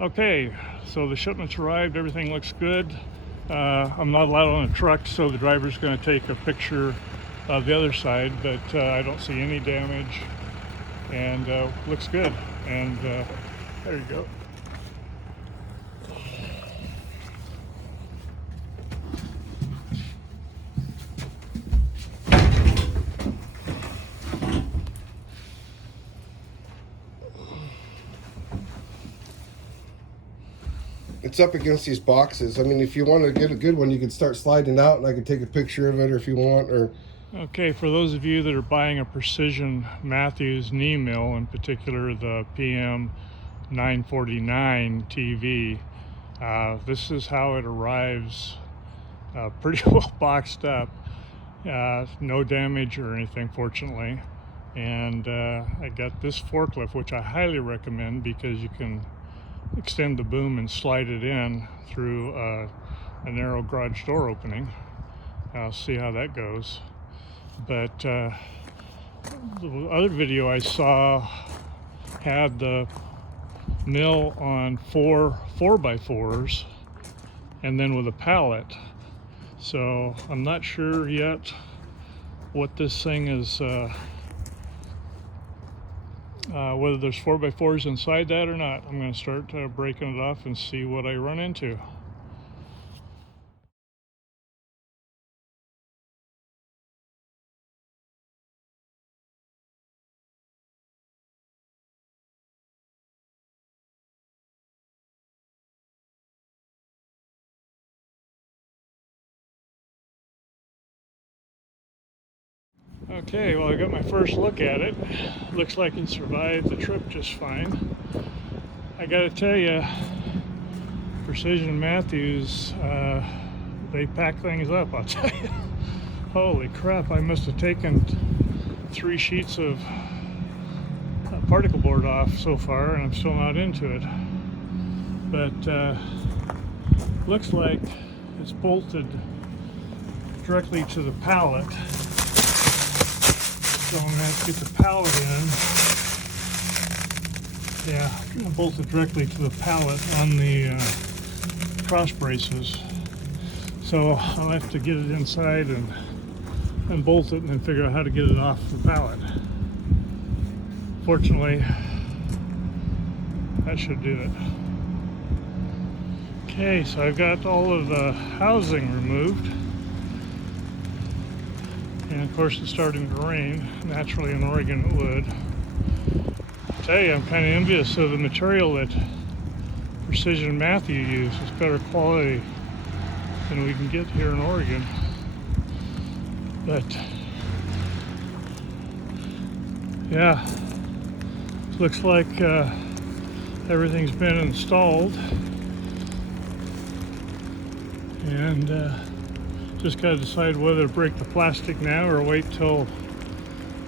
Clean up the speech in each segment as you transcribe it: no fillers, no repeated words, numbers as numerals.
Okay, so the shipment's arrived, everything looks good. I'm not allowed on the truck, so the driver's going to take a picture of the other side, but I don't see any damage, and looks good. And there you go. It's up against these boxes. I mean, if you want to get a good one, you can start sliding out and I can take a picture of it, or if you want, or... Okay, for those of you that are buying a Precision Matthews knee mill, in particular the PM-949TV, this is how it arrives, pretty well boxed up. No damage or anything, fortunately. And I got this forklift, which I highly recommend because you can extend the boom and slide it in through a narrow garage door opening. I'll see how that goes. But the other video I saw had the mill on four 4x4s and then with a pallet. So I'm not sure yet what this thing is, whether there's 4x4s inside that or not. I'm going to start breaking it off and see what I run into. Okay, well, I got my first look at it. Looks like it survived the trip just fine. I gotta tell you, Precision Matthews, they pack things up, I'll tell you. Holy crap, I must have taken 3 sheets of particle board off so far, and I'm still not into it. But looks like it's bolted directly to the pallet. So I'm going to have to get the pallet in. Yeah, I'm going to bolt it directly to the pallet on the cross braces. So I'll have to get it inside and bolt it and then figure out how to get it off the pallet. Fortunately, that should do it. Okay, so I've got all of the housing removed. And of course it's starting to rain. Naturally in Oregon it would. I tell you, I'm kind of envious of the material that Precision Matthew used. It's better quality than we can get here in Oregon. But yeah, looks like everything's been installed. And just got to decide whether to break the plastic now or wait till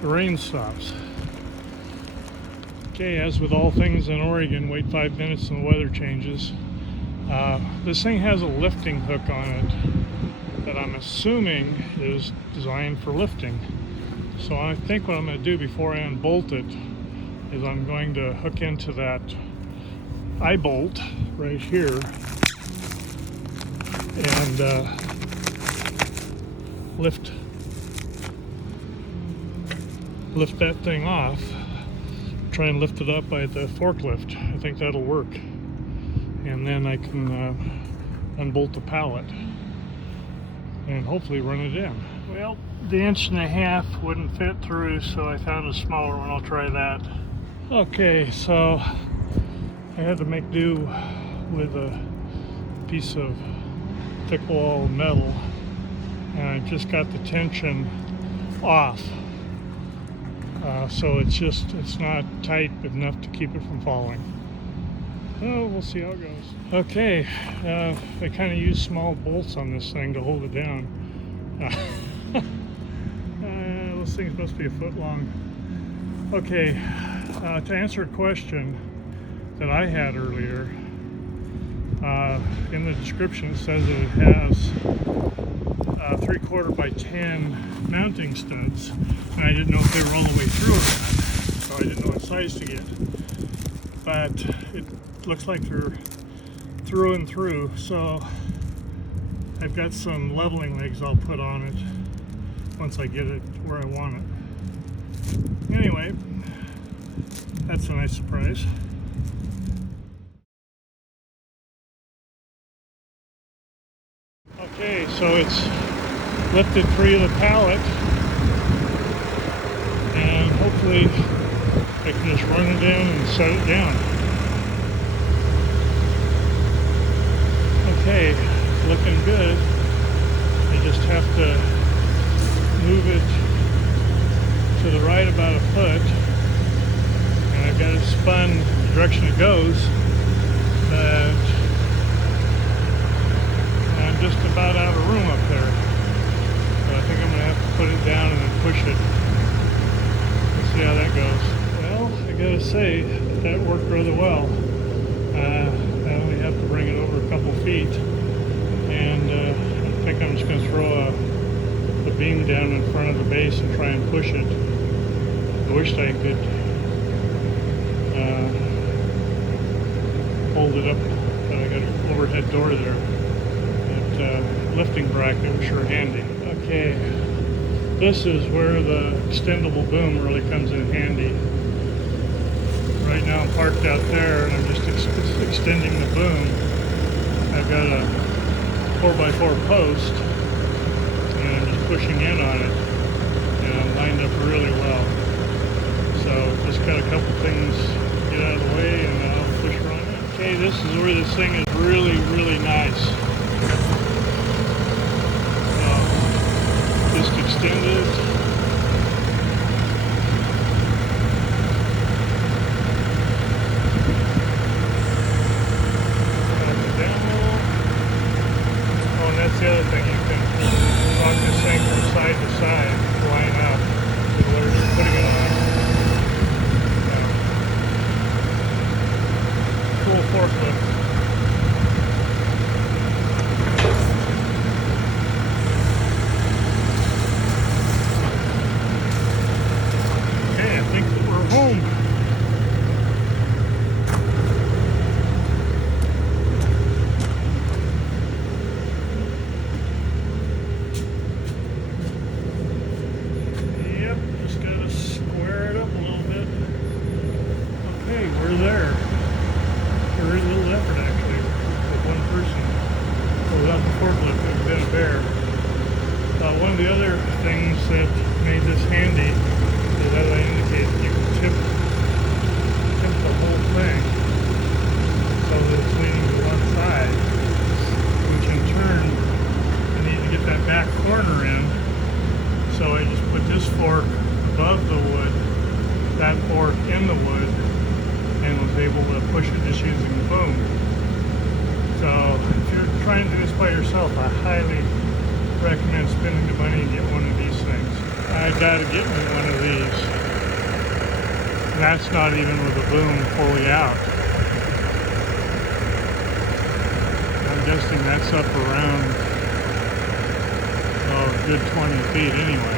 the rain stops. Okay, as with all things in Oregon, wait 5 minutes and the weather changes. This thing has a lifting hook on it that I'm assuming is designed for lifting. So I think what I'm going to do before I unbolt it is I'm going to hook into that eye bolt right here and lift that thing off. Try and lift it up by the forklift. I think that'll work. And then I can unbolt the pallet and hopefully run it in. Well, the 1.5 inch wouldn't fit through, so I found a smaller one. I'll try that. Okay, so I had to make do with a piece of thick wall metal, and I just got the tension off. So it's not tight but enough to keep it from falling. Oh, we'll see how it goes. Okay, I kind of use small bolts on this thing to hold it down. Those things must be a foot long. Okay, to answer a question that I had earlier, in the description it says that it has 3/4 by 10 mounting studs, and I didn't know if they were all the way through or not, so I didn't know what size to get. But it looks like they're through and through. So I've got some leveling legs I'll put on it once I get it where I want it. Anyway, that's a nice surprise. Okay, so it's lifted free of the pallet, and hopefully I can just run it in and set it down. Okay, looking good. I just have to move it to the right about a foot, and I've got it spun the direction it goes, but I'm just about out of room up there. So I think I'm going to have to put it down and then push it. We'll see how that goes. Well, I gotta say, that worked rather well. I only have to bring it over a couple feet, and I think I'm just going to throw a beam down in front of the base and try and push it. I wished I could hold it up, but I got an overhead door there. That lifting bracket was sure handy. Okay, this is where the extendable boom really comes in handy. Right now I'm parked out there and I'm just extending the boom. I've got a 4x4 post and I'm just pushing in on it, and I'm lined up really well. So just got a couple things to get out of the way and I'll push right in. Okay, this is where this thing is really, really nice. Just extend it. That's the other thing, you can rock this thing from side to side, line up with where you're putting it on. Cool forklift. Okay, I think that we're home. We're there. Very little effort actually with one person. Without the forklift, it would have been a bear. One of the other things that made this handy is, as I indicated, you can tip the whole thing so that it's leaning to one side, which in turn I need to get that back corner in. So I just put this fork above the wood, that fork in the wood, and was able to push it just using the boom. So if you're trying to do this by yourself, I highly recommend spending the money and get one of these things. I gotta get me one of these. And that's not even with the boom fully out. I'm guessing that's up around a good 20 feet anyway.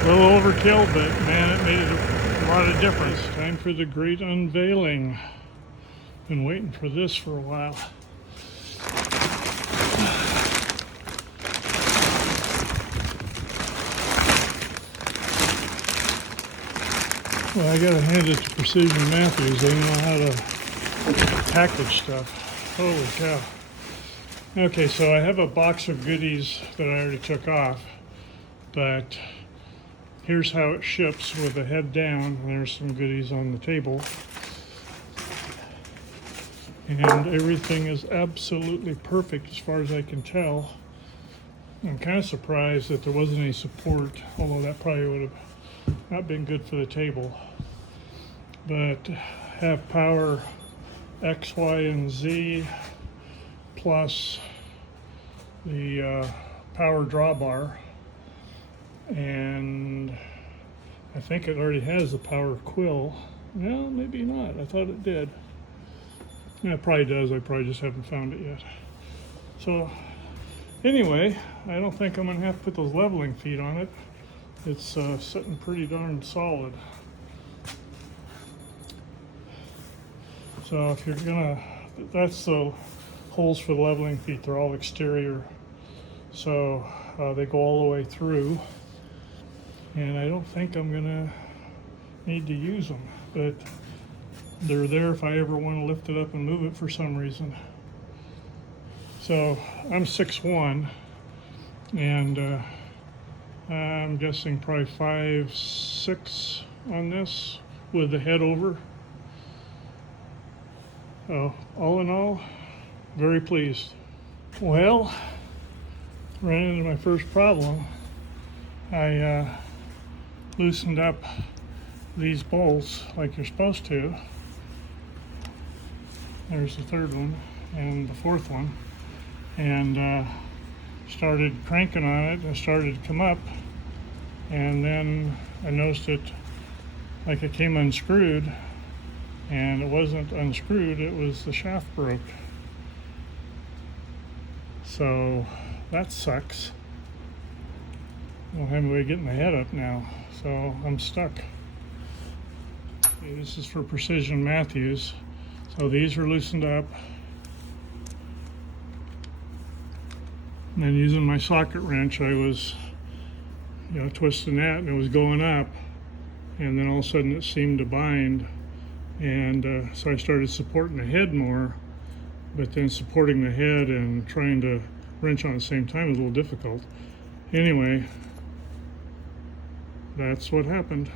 A little overkill, but man, it made a lot of difference. Time for the great unveiling. Been waiting for this for a while. Well, I gotta hand it to Precision Matthews. They know how to package stuff. Holy cow. Okay, so I have a box of goodies that I already took off, but here's how it ships with the head down. There's some goodies on the table. And everything is absolutely perfect as far as I can tell. I'm kind of surprised that there wasn't any support, although that probably would have not been good for the table. But have power X, Y, and Z, plus the power drawbar. And I think it already has the power quill. Well, maybe not. I thought it did. Yeah, it probably does. I probably just haven't found it yet. So anyway, I don't think I'm going to have to put those leveling feet on it. It's sitting pretty darn solid. So if you're gonna, that's the holes for the leveling feet. They're all exterior. So they go all the way through. And I don't think I'm gonna need to use them, but they're there if I ever want to lift it up and move it for some reason. So I'm 6'1", and I'm guessing probably 5'6" on this with the head over. So all in all, very pleased. Well, ran into my first problem. I loosened up these bolts like you're supposed to. There's the third one and the fourth one, and started cranking on it, and it started to come up, and then I noticed it like it came unscrewed, and it wasn't unscrewed, it was the shaft broke. So that sucks. I don't have any way of getting the head up now, so I'm stuck. Okay, this is for Precision Matthews. So these are loosened up. And then using my socket wrench, I was, twisting that, and it was going up. And then all of a sudden it seemed to bind. And so I started supporting the head more, but then supporting the head and trying to wrench on the same time was a little difficult. Anyway, that's what happened.